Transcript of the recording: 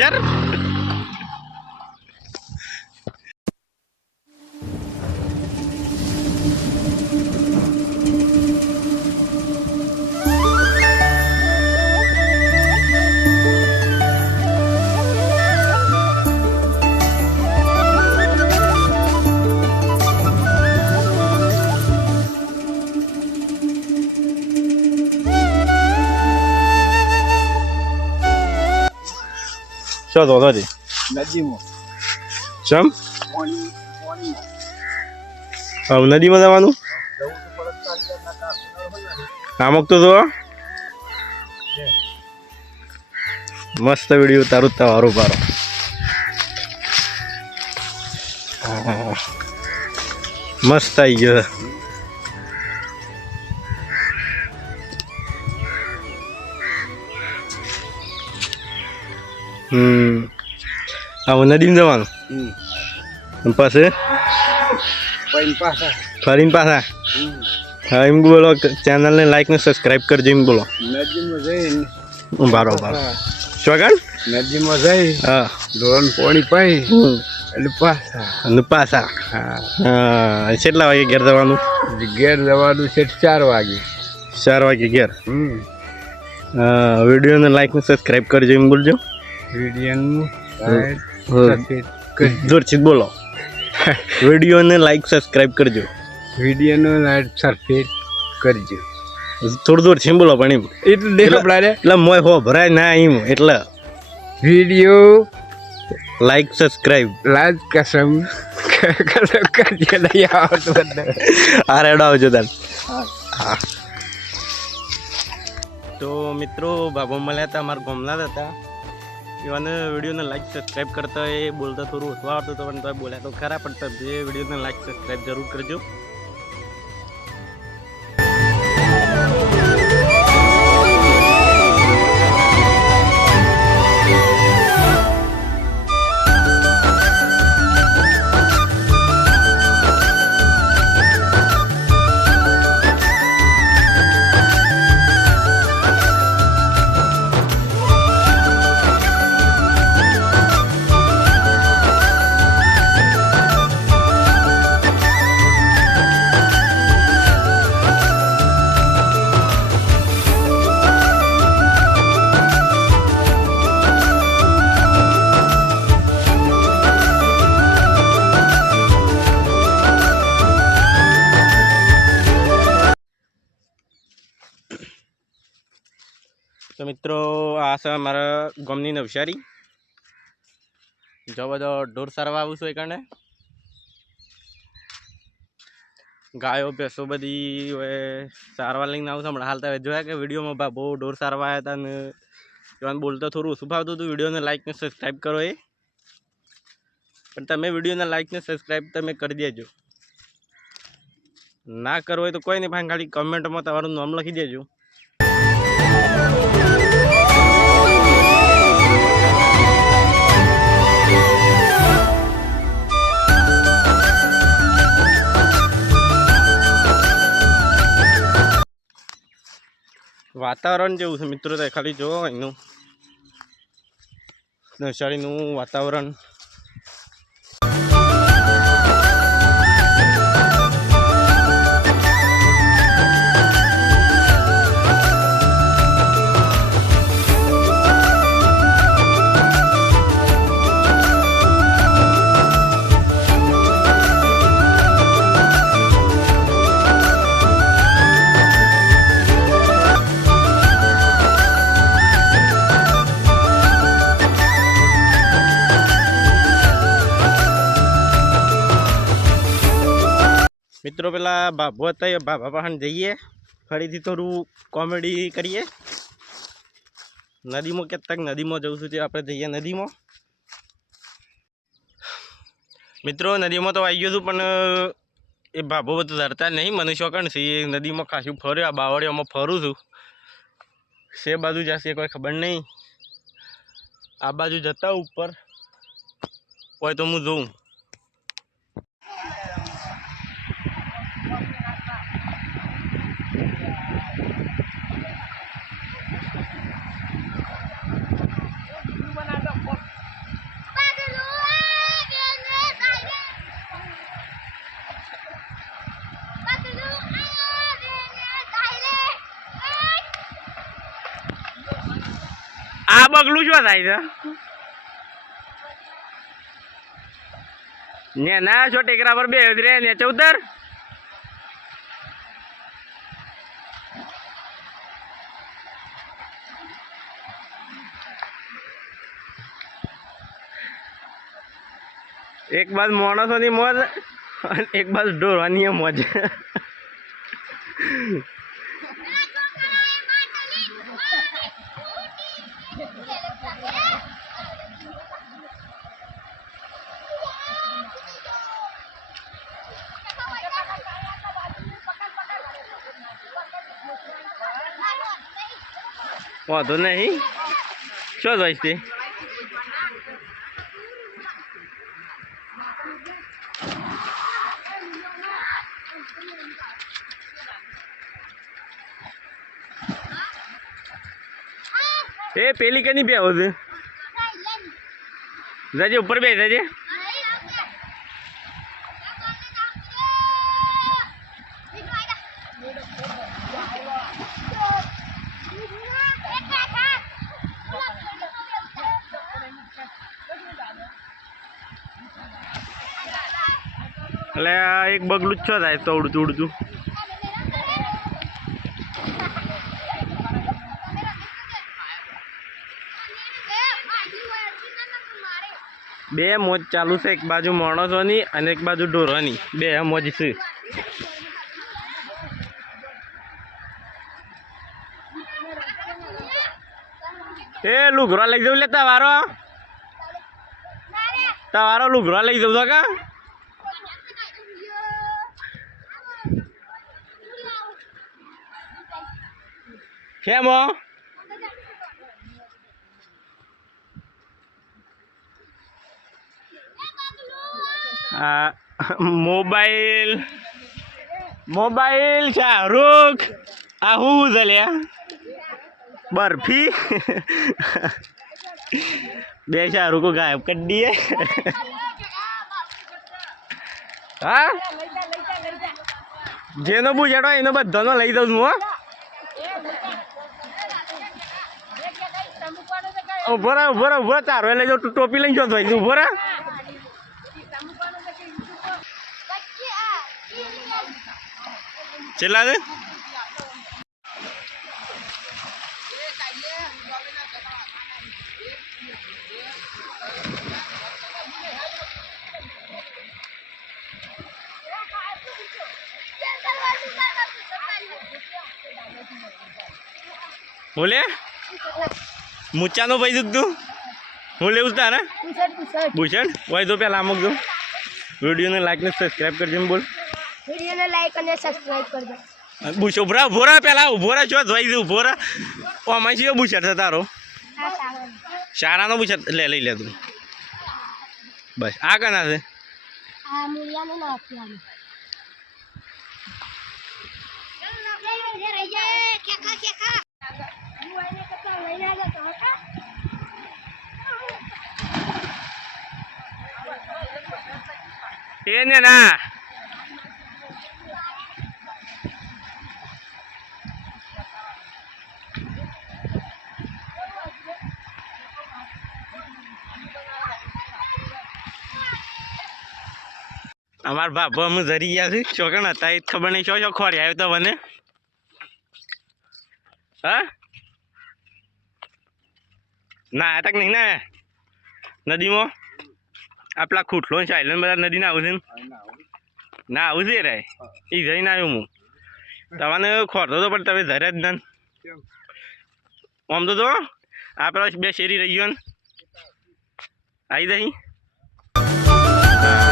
યાર શું તો નથી નદીમાં ચમ પાણી હવે નદીમાં જવાનું આમક તો જો મસ્ત વિડીયો તારું તારું પારો મસ્ત આવી ગયો હવે નદીમાં જવાનું પછી ફરીને પાછા હા એમ બોલો ચેનલને લાઈક ને સબસ્ક્રાઈબ કરજો એમ બોલો નદીમાં જઈને બરોબર સ્વાગત નદીમાં જઈ હા ધોરણ પાણી પાઈ એટલે પાછા અને પાછા હા કેટલા વાગે ઘેર જવાનું ઘેર જવાનું છે 4 વાગે 4 વાગે ઘેર વિડીયોને લાઈક ને સબસ્ક્રાઈબ કરજો એમ બોલજો વિડીયોનું જોરથી બોલો વિડીયોને લાઈક સબસ્ક્રાઈબ કરજો વિડીયોનો લાઈક સબસ્ક્રાઈબ કરજો થોડું જોરથી બોલો પણ એમ એટલે દેખાડે એટલે મોય હો ભરાય ના એમ એટલે વિડીયો લાઈક સબસ્ક્રાઈબ લાઈક કસમ કરજો નહીં આવડતું આ રેડો આવજો તાર હા તો મિત્રો બાબો મળ્યા હતા અમારા ગામના જ હતા એવાને વિડીયોને લાઈક સબસ્ક્રાઈબ કરતા એ બોલતા થોડું ઓછું આવડતું હતું પણ તો બોલ્યા તો ખરા પણ તમે વિડીયોને લાઈક સબસ્ક્રાઈબ જરૂર કરજો તો મિત્રો આ છે મારા ગામની નવસારી જો બધો ઢોર સારવા આવું છું એ કારણે ગાયો ભેંસો બધી હવે સારવાર લઈને આવું છું હમણાં હાલ તમે જોયા કે વિડીયોમાં બહુ ઢોર સારવા આવ્યા હતા ને એવાનું બોલતા થોડું ઓછું ફાવતું હતું વિડીયોને લાઈક ને સબસ્ક્રાઈબ કરો એ પણ તમે વિડીયોને લાઈક ને સબસ્ક્રાઈબ તમે કરી દેજો ના કરો હોય તો કોઈ નહીં ભાઈ ખાલી કમેન્ટમાં તમારું નામ લખી દેજો વાતાવરણ જેવું છે મિત્રો તો ખાલી જો એનું નવસારીનું વાતાવરણ મિત્રો પેલા બાબો હતા એ બાબા પાસે જઈએ ફરીથી થોડું કોમેડી કરીએ નદીમાં ક્યાંક નદીમાં જવું છું તે આપણે જઈએ નદીમાં મિત્રો નદીમાં તો આવી ગયો છું પણ એ બાબો બધું ધરતા નહીં મને શોખણ છે એ નદીમાં ખાસું ફર્યો આ બાવળીઓમાં ફરું છું સે બાજુ જશે કોઈ ખબર નહીં આ બાજુ જતા ઉપર હોય તો હું જોઉં આ બગલું શું થાય છે ને ના છો ટેકરા પર બે રે ને ચૌતર એક બાજુ માણસોની મોજ અને એક બાજુ ઢોરવાની મોજ વાંધો નહીં શું જોઈશ તે એ પેલી કની બે હોત જજે ઉપર બે જજે એટલે આ એક બગલું જ છો થાય તો ઉડતું ઉડતું બે મોજ ચાલુ છે એક બાજુ માણસોની અને એક બાજુ ઢોરોની બે મોજ છે એ લુગરો લઈ જવું લે તમારો લુગરો લઈ જવું તો કા કેમ મોબાઈલ શાહરુખ આ હું છે લ્યા બરફી બે શાહરુખ ગાયબ કરી દઈએ હા જેનો બુજાડો એનો બધાનો લઈ દઉં છું ઉભો રહો તારો લઈ જાઉં તું ટોપી લઈને જતો હોય ઉભો રહે ચેલા છે બોલે મૂચાનો પૈસું તું હું લેવું તારે ભૂષણ હોય તો પેલા અમુક દઉં વિડીયોને લાઈક ને સબસ્ક્રાઈબ કરજો બોલ વિડીયોને લાઈક અને સબસ્ક્રાઇબ કરજો બુશો ઉભો રહે પેલા ઉભો રહે છો જોઈ દઉં ઉભો રહે આમાં છે બુશર છે તારો શારાનો બુશર લઈ લે તું બસ આ કના છે આ મૂલ્યાનો ના આપવાનો એને ના અમારા બાપા અમે જરી ગયા છે છોકરા હતા એ ખબર નહીં શું ખોરી આવ્યો તો મને હા ના તક નહીં ને નદીમાં આપલા ખૂટલો છે આઈલન બધા નદી ના આવું છે ના આવું છે રે એ જઈને આવ્યો હું તમને ખોરતો હતો પણ તમે ધરે જ નન આમ તો આ પેલા બે શેરી રહી ગયો ને આવી દઈ હા